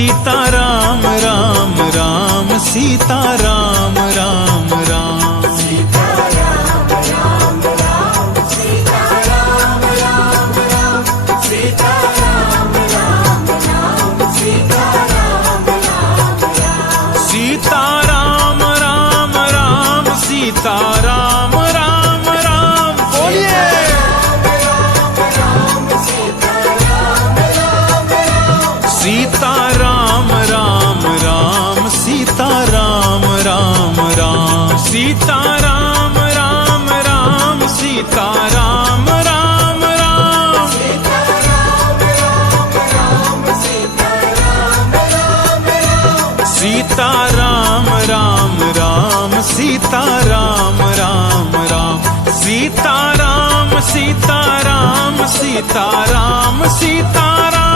सीता राम राम राम सीता राम राम राम सीता राम राम राम सीता राम राम राम सीता राम राम राम सीता राम राम राम सीता राम राम राम सीता राम राम राम बोलिए सीता राम राम राम सीता राम राम राम सीता राम राम राम सीता राम राम राम सीता राम राम राम सीता राम राम राम सीता राम सीता राम सीता राम सीता राम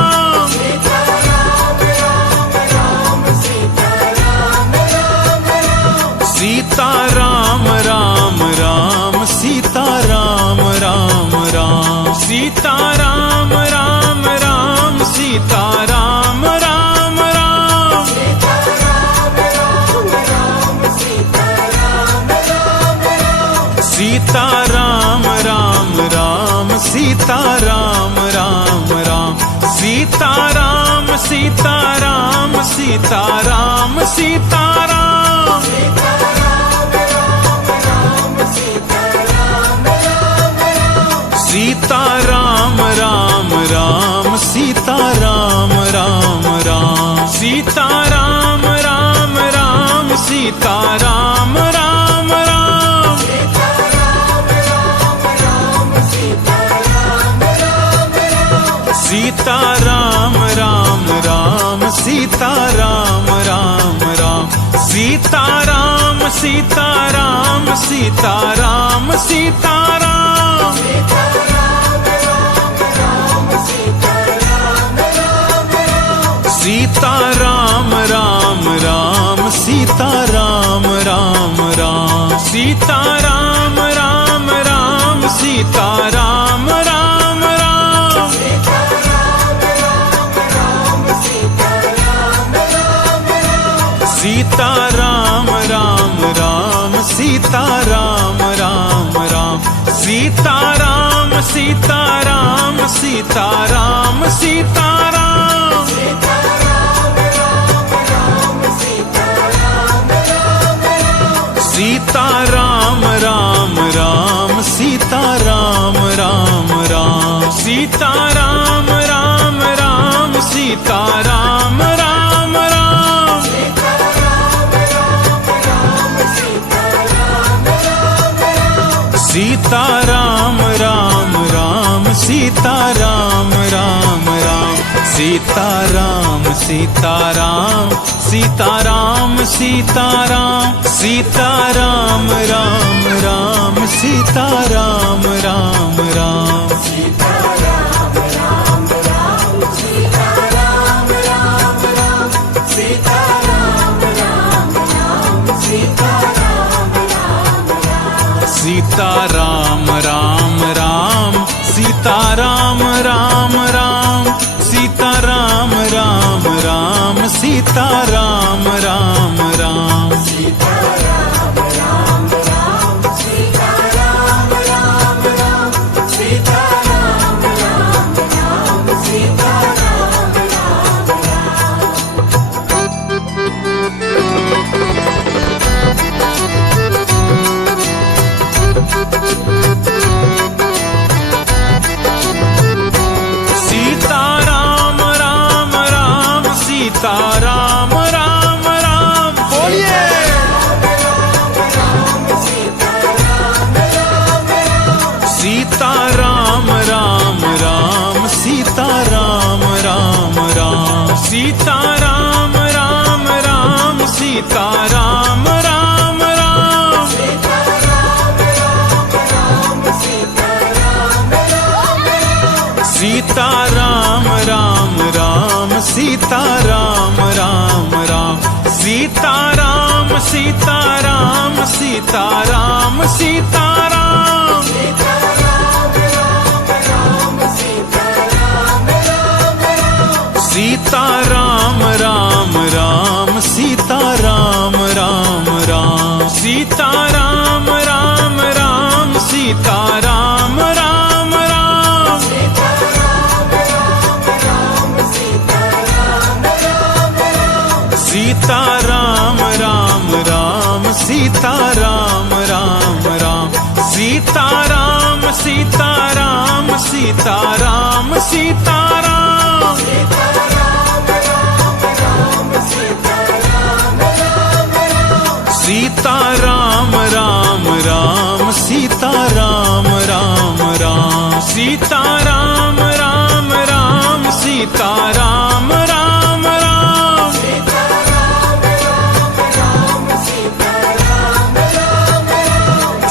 सीता राम राम राम सीता राम राम राम सीता राम राम राम सीता राम राम राम सीता राम राम राम सीता राम राम राम सीता राम सीता राम सीता राम सीता राम सीता राम राम राम सीता राम राम राम सीता राम राम राम सीता राम राम राम सीता राम राम राम सीता राम राम राम सीता राम सीता राम सीता राम सीता राम सीता राम राम राम सीता राम राम राम सीता राम राम राम सीता राम राम राम सीता राम राम राम सीता राम राम राम सीता राम सीता राम सीता राम सीता राम सीता राम राम राम सीता राम राम राम सीता राम राम राम सीता राम राम राम सीता राम राम राम सीता राम राम राम सीता राम सीता राम सीता राम सीता राम सीता राम राम राम सीता राम राम राम सीता राम राम राम सीता राम राम राम सीता राम राम राम सीता राम राम राम सीता राम राम राम सीता राम राम राम सीता राम राम राम सीता राम राम राम सीता राम राम राम सीता राम राम राम सीता राम राम राम सीता राम राम राम सीता राम राम राम सीता राम राम राम बोलिए सीता राम राम राम सीता राम राम राम सीता राम राम राम सीता राम राम राम सीता राम राम राम सीता राम राम राम सीता राम सीता राम सीता राम सीता राम सीता राम राम सीता राम राम राम सीता राम राम राम सीता राम राम राम सीता राम राम राम सीता राम सीता राम सीता राम सीता राम सीता राम राम राम सीता राम राम राम सीता राम राम राम सीता राम राम राम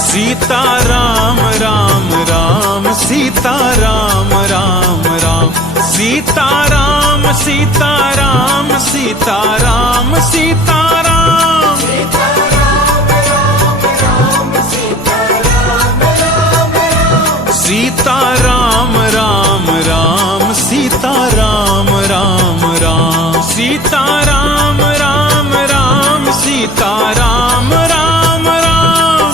सीता राम राम राम सीता राम राम राम सीता राम सीता राम सीता राम सीता राम सीता राम राम राम सीता राम राम राम सीता राम राम राम सीता राम राम राम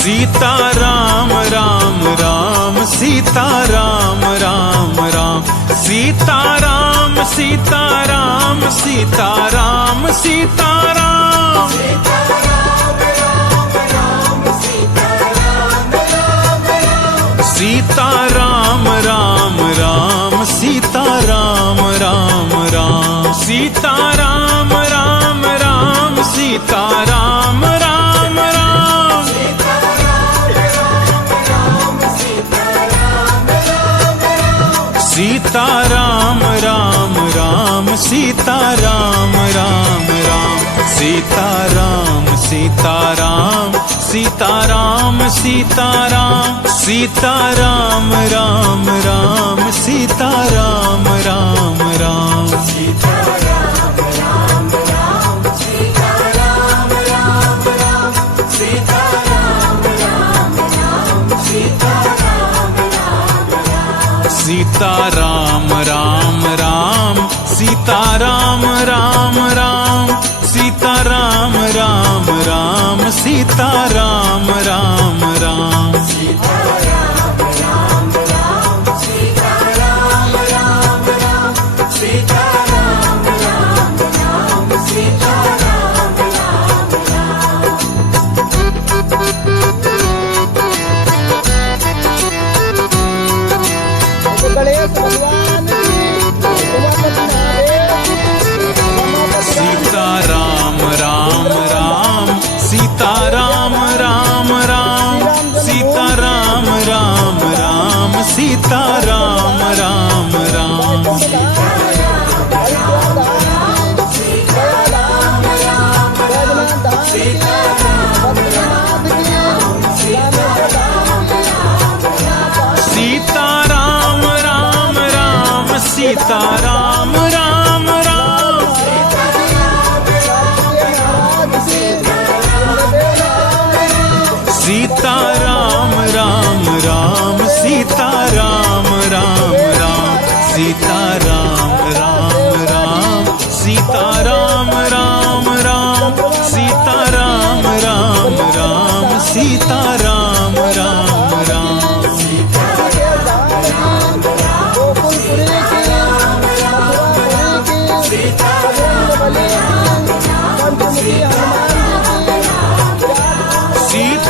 सीता राम राम राम सीता राम राम राम सीता राम सीता राम सीता राम सीता राम सीता राम राम राम सीता राम राम राम सीता राम राम राम सीता राम राम राम सीता राम राम राम सीता राम राम राम सीता राम सीता राम सीता राम सीता राम सीता राम राम राम सीता राम राम राम सीता राम राम राम सीता राम राम राम सीता राम राम राम सीता राम राम राम सीता राम राम राम सीता राम राम राम सीता राम राम राम सीता राम राम राम सीता राम राम राम सीता राम राम राम सीता राम राम राम सीता राम राम राम गणेश भगवान सीता राम राम राम सीता राम राम राम सीता राम राम राम सीता राम राम राम सीता राम राम राम सीता राम राम राम सीता राम राम राम सीता राम राम राम सीता राम राम राम सीता राम राम राम सीता राम राम राम सीता राम राम राम सीता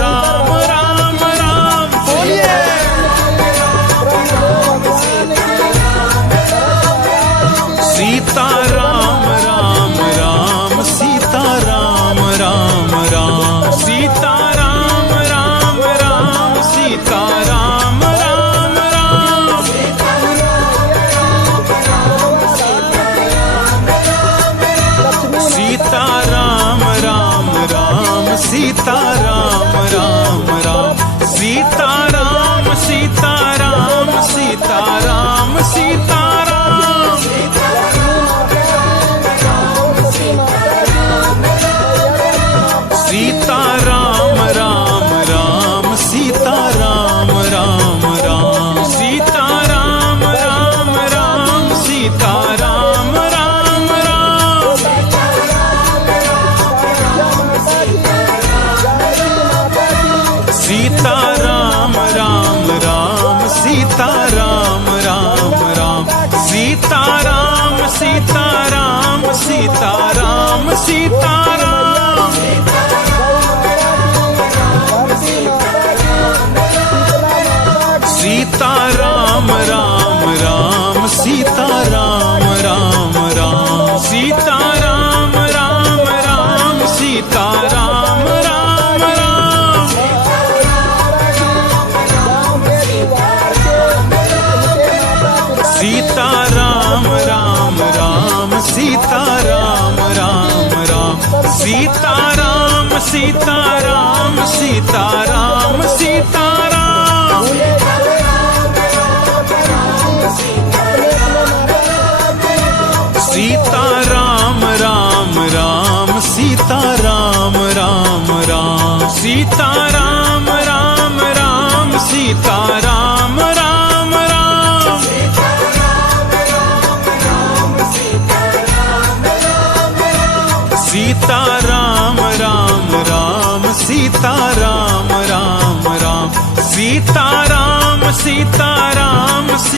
राम राम राम सीता राम राम राम सीता राम राम राम सीता राम राम राम सीता राम राम राम सीता राम राम राम सीता राम राम राम सीता राम राम सीता राम राम राम सीता राम राम राम सीता राम सीता राम सीता राम सीता राम सीता राम राम राम सीता राम राम राम सीता राम राम राम सीता राम राम राम सीता राम राम राम सीता राम राम राम सीता राम सीता राम सीता राम सीता राम सीता राम राम राम सीता राम राम राम सीता राम राम राम सीता राम राम राम सीता राम राम राम सीता राम राम राम सीता राम सीता राम